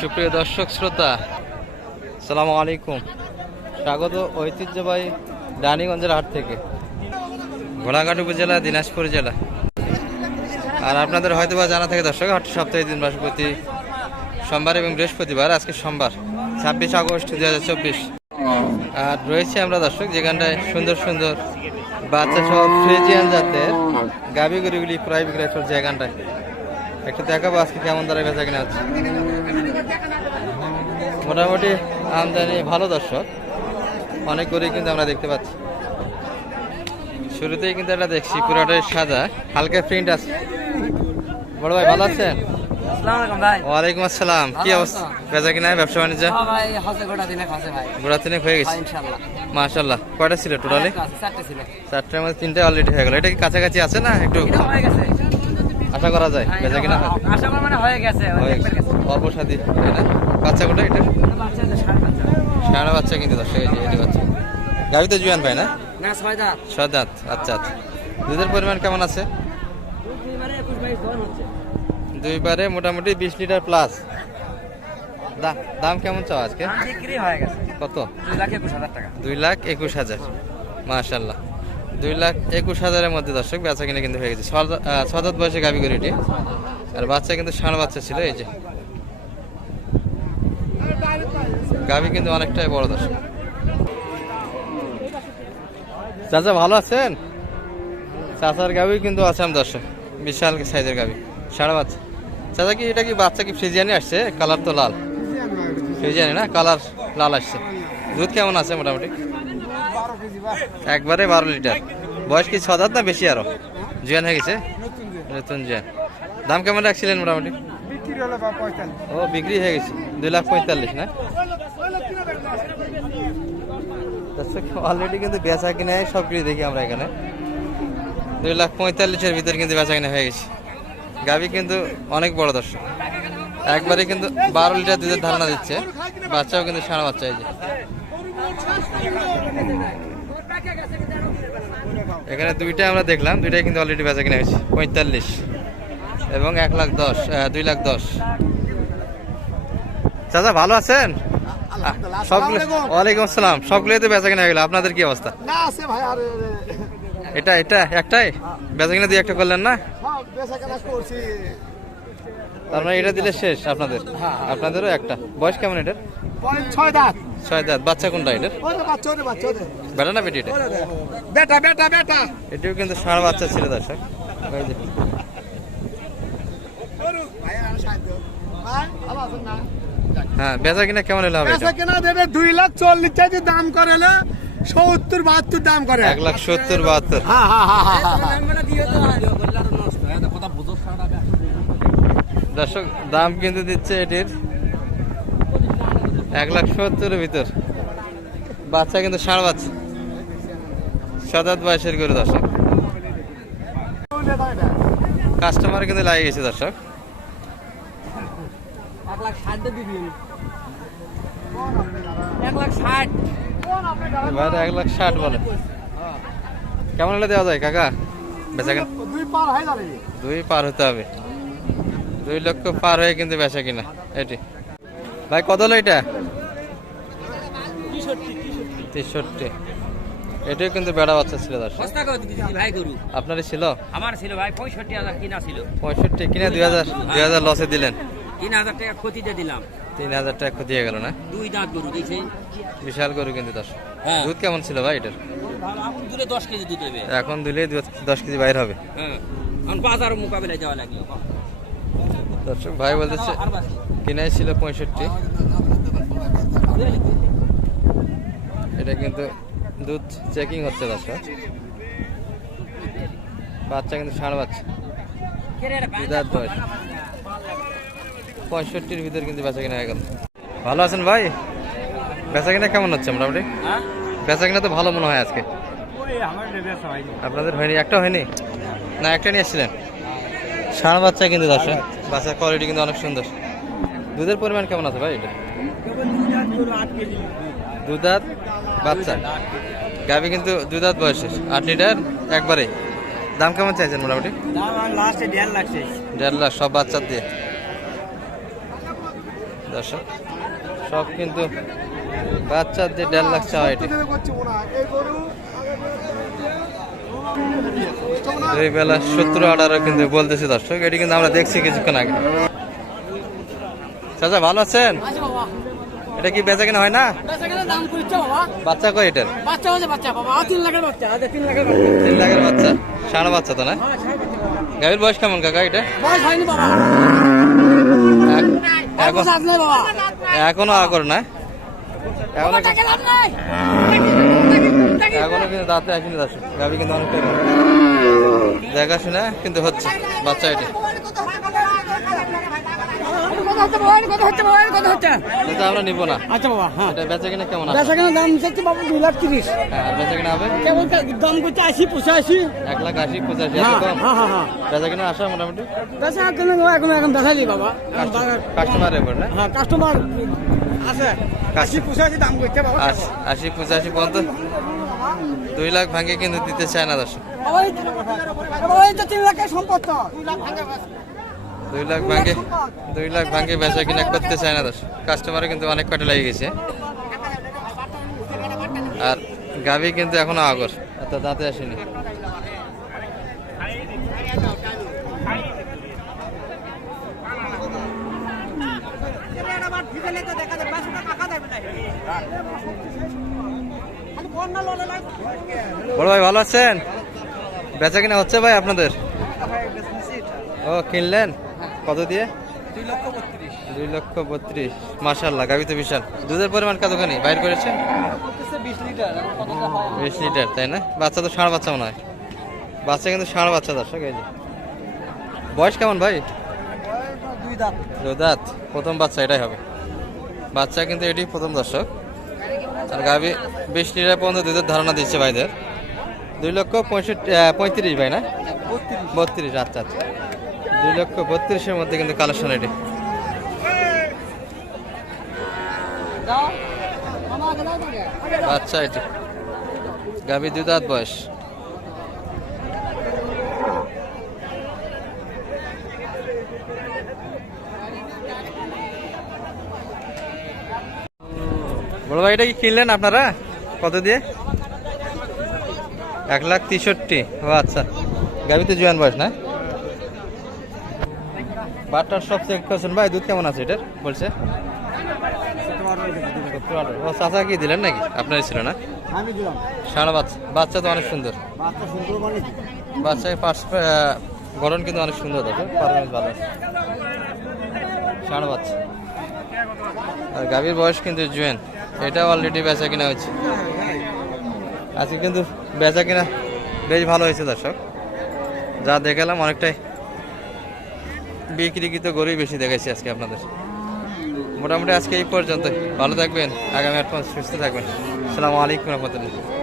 সুপ্রিয় দর্শক, শ্রোতা, সালামু আলাইকুম। স্বাগত ঐতিহ্যবাহী রানীগঞ্জের হাট থেকে। ঘোড়াঘাট উপজেলা, দিনাজপুর জেলা। আর আপনাদের হয়তো বা জানা থাকে দর্শক, হাট সপ্তাহে দিন বৃহস্পতি সোমবার এবং বৃহস্পতিবার, আজকে সোমবার, ছাব্বিশ আগস্ট দু হাজার চব্বিশ। আর রয়েছে আমরা দর্শক যেখানটায় সুন্দর সুন্দর বাচ্চা সব ফ্রিজিয়ান জাতের গাভি গরুগুলি প্রায় বিক্রয় চলছে এখানটায় একটু দেখাবো আজকে কেমন দ্বারা বেচা কিনা হচ্ছে। মোটামুটি আমদানি ভালো দর্শক। অনেক গরুই কিন্তু আমরা দেখতে পাচ্ছি। শুরুতেই কিন্তু এটা দেখছি পুরোটাই সাদা। হালকা প্রিন্ট আছে। বড় ভাই ভালো আছেন? ওয়ালাইকুম আসসালাম। কি অবস্থা? বেচা কিনা ব্যবসা বাণিজ্য? হ্যাঁ গোড়া তিনেক হয়ে গেছে। হ্যাঁ, মাশাল্লাহ কয়টা ছিল টোটালি চারটার মধ্যে তিনটে অলরেডি হয়ে গেল। এটা কি কাছাকাছি আছে না একটু আশা করা যায় হ্যাঁ, বেচা কিনা? আশা করি মানে হয়ে গেছে অল্প তাই না? বাচ্চা কোটা এটা। সারা বাচ্চা কিন্তু এই যে এটা বাচ্চা। গাড়ি তো জুয়ান ভাই না? না ছয় দাঁত আচ্ছা আচ্ছা। দুধের পরিমাণ কেমন আছে? দুইবারে মোটামুটি বিশ লিটার প্লাস দাম কেমন চাও আজকে? হয়ে কত? দুই লাখ একুশ হাজার টাকা। দুই লাখ একুশ মাশাল্লাহ দুই লাখ একুশ হাজারের মধ্যে দর্শক বেচা কিনে কিন্তু হয়ে গেছে। ছদাত বয়সে গাবি গরিটি। আর বাচ্চা কিন্তু ষাঁড় বাচ্চা ছিল এই যে। গাবি কিন্তু অনেকটাই বড় দর্শক। চাচা ভালো আছেন? চাচার গাভি কিন্তু আছে আমি দর্শক বিশাল সাইজের গাভি ষাঁড় বাচ্চা চাচা কি এটা কি বাচ্চা কি ফ্রিজিয়ানি আসছে? কালার তো লাল। ফ্রিজিয়ানি না? কালার লাল আসছে। দুধ কেমন আছে মোটামুটি? একবারে বারো লিটার। বয়স কি ছ না বেশি আরও? জুয়ান হয়ে গেছে? নতুন জুয়ান। দাম কেমন রাখছিলেন মোটামুটি? ও বিক্রি হয়ে গেছে। দুই লাখ পঁয়তাল্লিশ না? অলরেডি কিন্তু বেচা কিনে সব কিছু দেখি আমরা এখানে। দুই লাখ পঁয়তাল্লিশের ভিতরে কিন্তু বেচা কিনে হয়ে গেছে। গাবি কিন্তু অনেক বড় দর্শক। একবারে কিন্তু বারো লিটার দুধের ধারণা দিচ্ছে। বাচ্চাও কিন্তু সারা বাচ্চা যে। এখানে দুইটা আমরা দেখলাম, দুইটাই কিন্তু অলরেডি বেচা কিনে হয়েছে, পঁয়তাল্লিশ এবং এক লাখ দশ দুই লাখ দশ। চাচা, ভালো আছেন? সবগুলো ওয়ালাইকুম আসসালাম। সবগুলোই তো বেচা কিনা হয়ে গেল। আপনাদের কি অবস্থা? এটা এটা একটাই? বেচা কিনা দুই একটা করলেন না? তার মানে এটা দিলে শেষ আপনাদের? আপনাদেরও একটা। বয়স কেমন এটার? ছয় দাঁত। ছয় দাঁত। বাচ্চা কোনটা এটার? বেটা না বেটি এটা? বেটা বেটা বেটা। এটিও কিন্তু ষাঁড় বাচ্চা ছিল দর্শক ভাই হ্যাঁ বেচা কিনা কেমন হলে হবে বেচা এটা দেবে দুই লাখ চল্লিশ দাম করে না সত্তর বাহাত্তর দাম করে। এক লাখ সত্তর বাহাত্তর। হ্যাঁ হ্যাঁ হ্যাঁ দর্শক দাম কিন্তু দিচ্ছে এটির এক লাখ সত্তরের ভিতর। বাচ্চা কিন্তু ষাঁড় বাচ্চা। সাত বয়সের করে দর্শক। কাস্টমার কিন্তু লাগে গেছে দর্শক। এক লাখ ষাট দিবি। এক লাখ ষাট। এবার এক লাখ ষাট বলে। কেমন হলে দেওয়া যায় কাকা? বেচা কিনা? দুই পার হয়ে যাবে। দুই পার হতে হবে। দুই লক্ষ পার হয়ে কিন্তু বেচা কিনা এটি। ভাই কত হলো এটা? তেষট্টি এটাও কিন্তু বেড়া বাচ্চা ছিল আপনারই ছিল? আমার ছিল ভাই পঁয়ষট্টি হাজার কিনা ছিল। পঁয়ষট্টি কিনে দুই হাজার? দুই হাজার লসে দিলেন। তিন হাজার টাকা ক্ষতিতে দিলাম। তিন হাজার টাকা ক্ষতি হয়ে গেল না? দুই দাঁত গরু দেখছি বিশাল গরু কিন্তু দশ হ্যাঁ। দুধ কেমন ছিল ভাই এটার? এখন দূরে দশ কেজি দুধ দেবে। এখন দিলেই দু- দশ কেজি বাইর হবে। হ্যাঁ। এখন বাজার মোকাবিলায় যাওয়া লাগল দর্শক ভাই বলতেছে কিনাই ছিল পঁয়ষট্টি। এটা কিন্তু দুধ চেকিং হচ্ছে দর্শক। বাচ্চা কিন্তু ষাঁড় বাচ্চা। বয়স পঁয়ষট্টির ভিতরে কিন্তু বেচা কিনা হয়ে গেল ভালো আছেন ভাই? বেচা কিনা কেমন হচ্ছে মোটামুটি? হ্যাঁ? বেচা কিনা তো ভালো মনে হয় আজকে। আপনাদের হয়নি? একটা হয়নি? না একটা নিয়ে এসেছিলেন? ষাঁড় বাচ্চা কিন্তু দর্শক বাচ্চার কোয়ালিটি কিন্তু অনেক সুন্দর। দুধের পরিমাণ কেমন আছে ভাই এটা? দুধাত বাচ্চা। গাভি কিন্তু দুধাত বয়সের। আট লিটার একবারে দাম কেমন চাইছেন মোটামুটি? দেড় লাখ সব বাচ্চার দিয়ে। দর্শক সব কিন্তু বাচ্চাদের দেড় লাখ চাওয়া এটি। হয় এই দুই বেলা সত্তর আঠারো কিন্তু বলতেছি দর্শক এটি কিন্তু আমরা দেখছি কিছুক্ষণ আগে। চাচা ভালো আছেন? এটা কি বেচা কিনা হয় না? বাচ্চা কয় এটার? বাচ্চা হচ্ছে বাচ্চা তিন লাখের বাচ্চা বাচ্চা। সাড়ে বাচ্চা। তো না? হ্যাঁ। গাভীর বয়স কেমন কাকা এটা? বয়স হয়নি বাবা। এখন এখনও আগর না। এখনও কিন্তু দাঁতে আসেনি দর্শক গাবি কিন্তু অনেকটাই। দেখাশোনা কিন্তু হচ্ছে বাচ্চা এটি। আমরা নিবো না। আচ্ছা বাবা হ্যাঁ। এটা বেচা কিনা কেমন বেচা কেনার দাম বাবা দুই লাখ তিরিশ। হ্যাঁ আর বেচা কিনা হবে? কেমন দাম করছে আশি পঁচাশি। এক লাখ আশি পঁচাশি হ্যাঁ হ্যাঁ হ্যাঁ বেচা কিনা আসা মোটামুটি? বেচা কেন এখন এখন বেচালি বাবা। কাস্টমার এবার না? হ্যাঁ কাস্টমার আছে। আশি পঁচাশি দাম করছে বাবা। আশি পঁচাশি পর্যন্ত? দুই লাখ ভাঙে কিন্তু দিতে চায় না দর্শক। তিন লাখের সম্পদ দুই লাখ ভাঙে দুই লাখ ভাঙে দুই লাখ ভাঙে বেচা কিনা করতে চায় না দর্শক। কাস্টমারে কিন্তু অনেক কটা লেগে গেছে। আর গাভী কিন্তু এখনও আগর, এত দাঁতে আসেনি। বড় ভাই, ভালো আছেন? বেচা কিনা হচ্ছে ভাই আপনাদের? ও, কিনলেন? কত দিয়ে? দুই লক্ষ বত্রিশ। মাসাল্লাহ গাভি তো বিশাল। দুধের পরিমাণ কতখানি বাইর করেছেন? বিশ লিটার তাই না? বাচ্চা তো ষাঁড় বাচ্চা মনে হয়। বাচ্চা কিন্তু ষাঁড় বাচ্চা দর্শক এই যে। বয়স কেমন ভাই? দুই দাঁত। প্রথম বাচ্চা এটাই হবে। বাচ্চা কিন্তু এটি প্রথম দর্শক। আর গাভি বিশ লিটার পর্যন্ত দুধের ধারণা দিচ্ছে ভাইদের। দুই লক্ষ পঁয়ষট্টি পঁয়ত্রিশ ভাই না? বত্রিশ আচ্ছা আচ্ছা। দুই লক্ষ বত্রিশের মধ্যে কিন্তু কালেকশন এটি। বাচ্চা এটি। গাভি দুই দাঁত বয়স। বড় ভাই, এটা কি কিনলেন আপনারা? কত দিয়ে? এক লাখ তেষট্টি। ও আচ্ছা। গাভি তো জোয়ান বয়স, না? বাটার সব চেক করছেন ভাই দুধ কেমন আছে এটার? বলছে। ও চাচা কি দিলেন নাকি? আপনারই ছিল না? আমি দিলাম। সারা বাচ্চা। বাচ্চা তো অনেক সুন্দর। বাচ্চা সুন্দর মানে গঠন কিন্তু অনেক সুন্দর আছে পারফরমেন্স ভালো। আছে ষাঁড় বাচ্চা। আর গাভীর বয়স কিন্তু জুয়েন। এটা অলরেডি বেচা কিনা হয়েছে। আজকে কিন্তু বেচা কিনা বেশ ভালো হয়েছে দর্শক। যা দেখালাম অনেকটাই বিক্রিকৃত গরুই বেশি দেখাইছি আজকে আপনাদের। মোটামুটি আজকে এই পর্যন্ত ভালো থাকবেন, আগামী আট সুস্থ থাকবেন। আসসালামু আলাইকুম রহমতুল্লাহ।